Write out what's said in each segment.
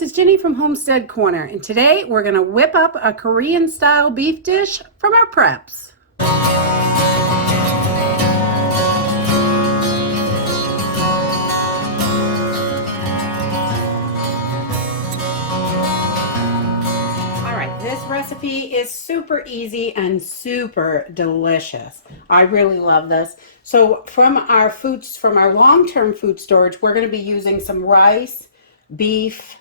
this is Jenny from Homestead Corner, and today we're going to whip up a Korean style beef dish from our preps. Alright, this recipe is super easy and super delicious. I really love this. So from our long-term food storage, we're going to be using some rice, beef,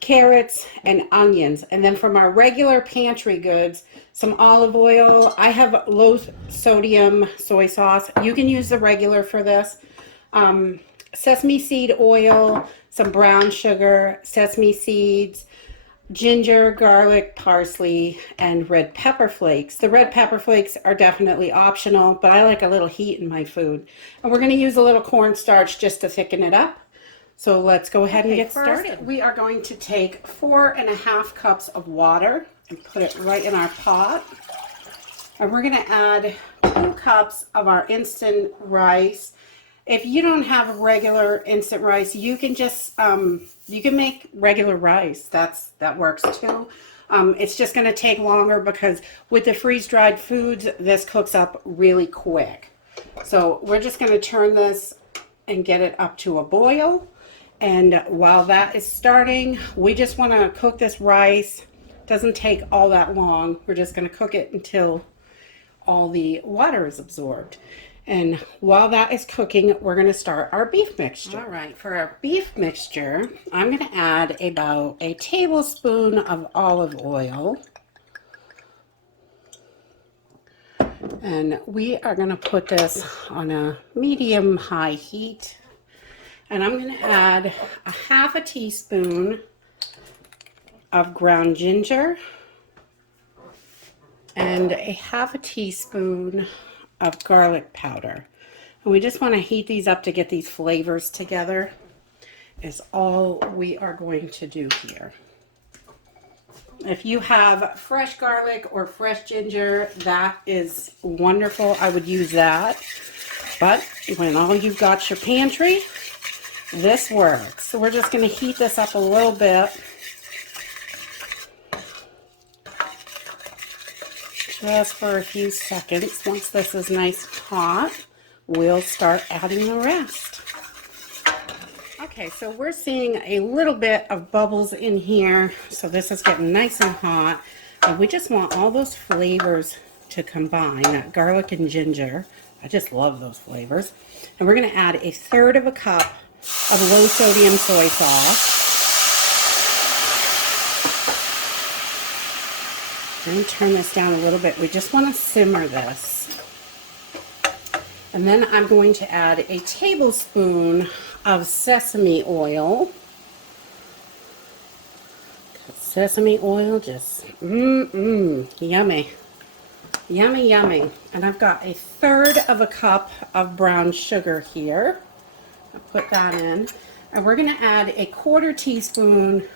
carrots, and onions. And then from our regular pantry goods, some olive oil. I have low sodium soy sauce. You can use the regular for this. Sesame seed oil, some brown sugar, sesame seeds, ginger, garlic, parsley, and red pepper flakes. The red pepper flakes are definitely optional, but I like a little heat in my food. And we're going to use a little cornstarch just to thicken it up. So let's go ahead and get started. We are going to take 4.5 cups of water and put it right in our pot. And we're going to add 2 cups of our instant rice. If you don't have regular instant rice, you can just you can make regular rice. That works too. It's just going to take longer because with the freeze-dried foods, this cooks up really quick. So we're just going to turn this and get it up to a boil. And while that is starting, we just want to cook this rice. It doesn't take all that long. We're just going to cook it until all the water is absorbed. And while that is cooking, we're going to start our beef mixture. All right, for our beef mixture, I'm going to add about a tablespoon of olive oil. And we are going to put this on a medium-high heat. And I'm going to add a 1/2 teaspoon of ground ginger and a 1/2 teaspoon of garlic powder. And we just want to heat these up to get these flavors together is all we are going to do here. If you have fresh garlic or fresh ginger, that is wonderful. I would use that. But when all you've got your pantry, this works. So we're just going to heat this up a little bit. Just for a few seconds. Once this is nice and hot, we'll start adding the rest. Okay, so we're seeing a little bit of bubbles in here. So this is getting nice and hot. And we just want all those flavors to combine, that garlic and ginger. I just love those flavors. And we're going to add 1/3 cup of low sodium soy sauce. I'm going to turn this down a little bit. We just want to simmer this. And then I'm going to add a tablespoon of sesame oil. Sesame oil just, yummy. Yummy, yummy. And I've got 1/3 cup of brown sugar here. I'll put that in. And we're going to add 1/4 teaspoon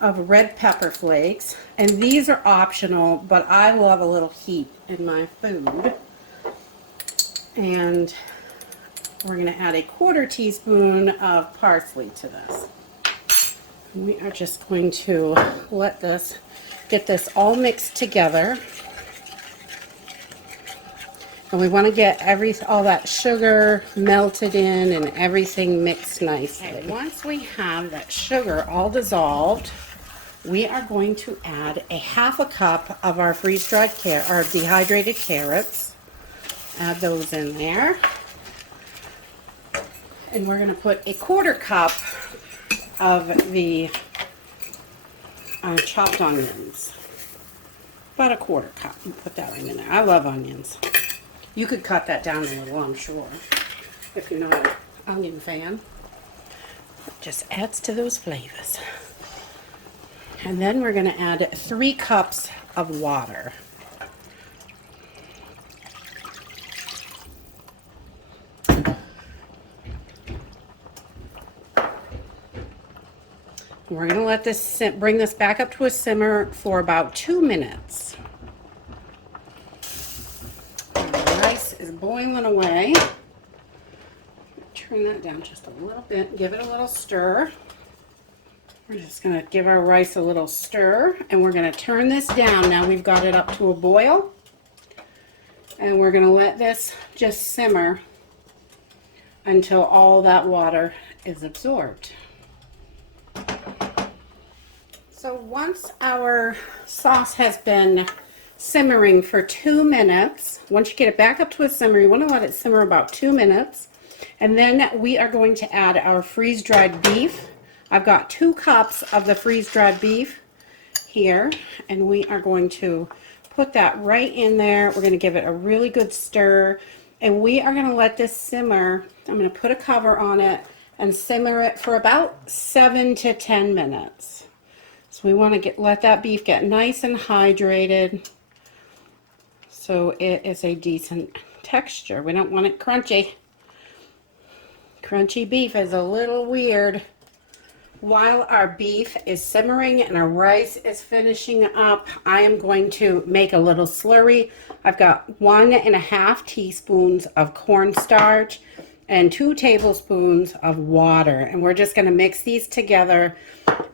of red pepper flakes. And these are optional, but I love a little heat in my food. And we're going to add 1/4 teaspoon of parsley to this. And we are just going to get this all mixed together. And we want to get all that sugar melted in and everything mixed nicely. Okay, once we have that sugar all dissolved, we are going to add 1/2 cup of our freeze-dried our dehydrated carrots. Add those in there. And we're going to put 1/4 cup of the chopped onions. About 1/4 cup. Put that right in there. I love onions. You could cut that down a little, I'm sure, if you're not an onion fan. It just adds to those flavors. And then we're going to add 3 cups of water. We're going to let this bring this back up to a simmer for about 2 minutes. The rice is boiling away. Turn that down just a little bit, give it a little stir. We're just going to give our rice a little stir, and we're going to turn this down. Now we've got it up to a boil, and we're going to let this just simmer until all that water is absorbed. So once our sauce has been simmering for 2 minutes, once you get it back up to a simmer, you want to let it simmer about 2 minutes, and then we are going to add our freeze-dried beef. I've got 2 cups of the freeze-dried beef here, and we are going to put that right in there. We're going to give it a really good stir, and we are going to let this simmer. I'm going to put a cover on it and simmer it for about 7 to 10 minutes. So we want to let that beef get nice and hydrated so it is a decent texture. We don't want it crunchy. Crunchy beef is a little weird. While our beef is simmering and our rice is finishing up, I am going to make a little slurry. I've got 1.5 teaspoons of cornstarch and 2 tablespoons of water. And we're just going to mix these together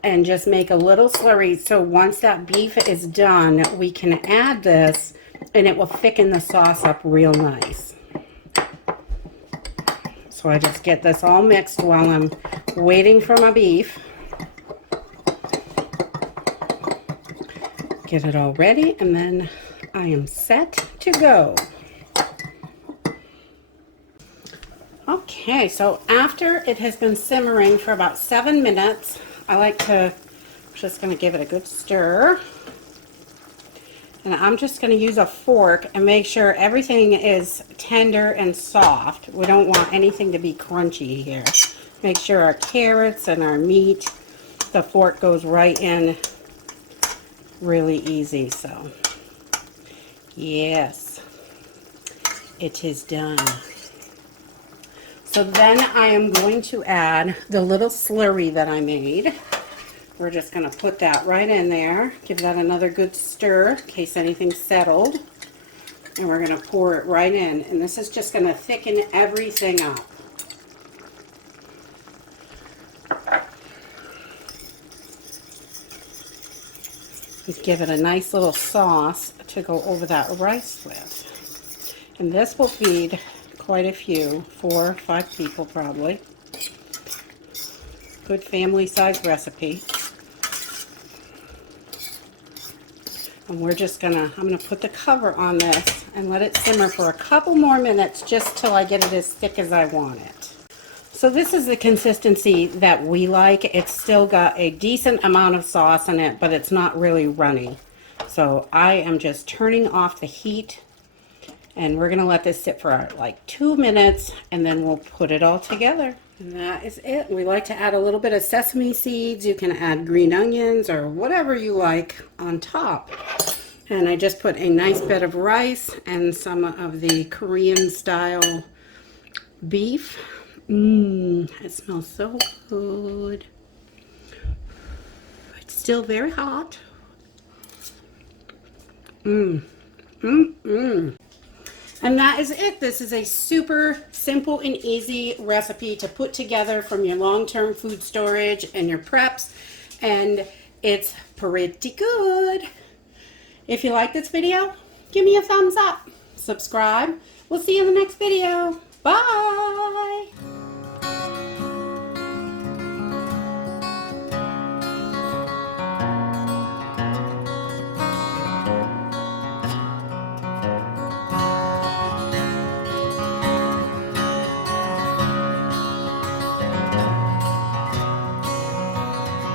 and just make a little slurry. So once that beef is done, we can add this and it will thicken the sauce up real nice. So I just get this all mixed while I'm waiting for my beef. Get it all ready, and then I am set to go. Okay, so after it has been simmering for about 7 minutes, just going to give it a good stir. And I'm just going to use a fork and make sure everything is tender and soft. We don't want anything to be crunchy here. Make sure our carrots and our meat, the fork goes right in really easy. So, yes, it is done. So then I am going to add the little slurry that I made. We're just going to put that right in there, give that another good stir in case anything's settled, and we're going to pour it right in. And this is just going to thicken everything up. Just give it a nice little sauce to go over that rice with. And this will feed quite a few, 4 or 5 people probably. Good family-sized recipe. And I'm gonna put the cover on this and let it simmer for a couple more minutes just till I get it as thick as I want it. So this is the consistency that we like. It's still got a decent amount of sauce in it, but it's not really runny. So I am just turning off the heat, and we're gonna let this sit for like 2 minutes, and then we'll put it all together. And that is it. We like to add a little bit of sesame seeds. You can add green onions or whatever you like on top. And I just put a nice bit of rice and some of the Korean style beef. It smells so good. It's still very hot. And that is it. This is a super simple and easy recipe to put together from your long-term food storage and your preps. And it's pretty good. If you like this video, give me a thumbs up. Subscribe. We'll see you in the next video. Bye.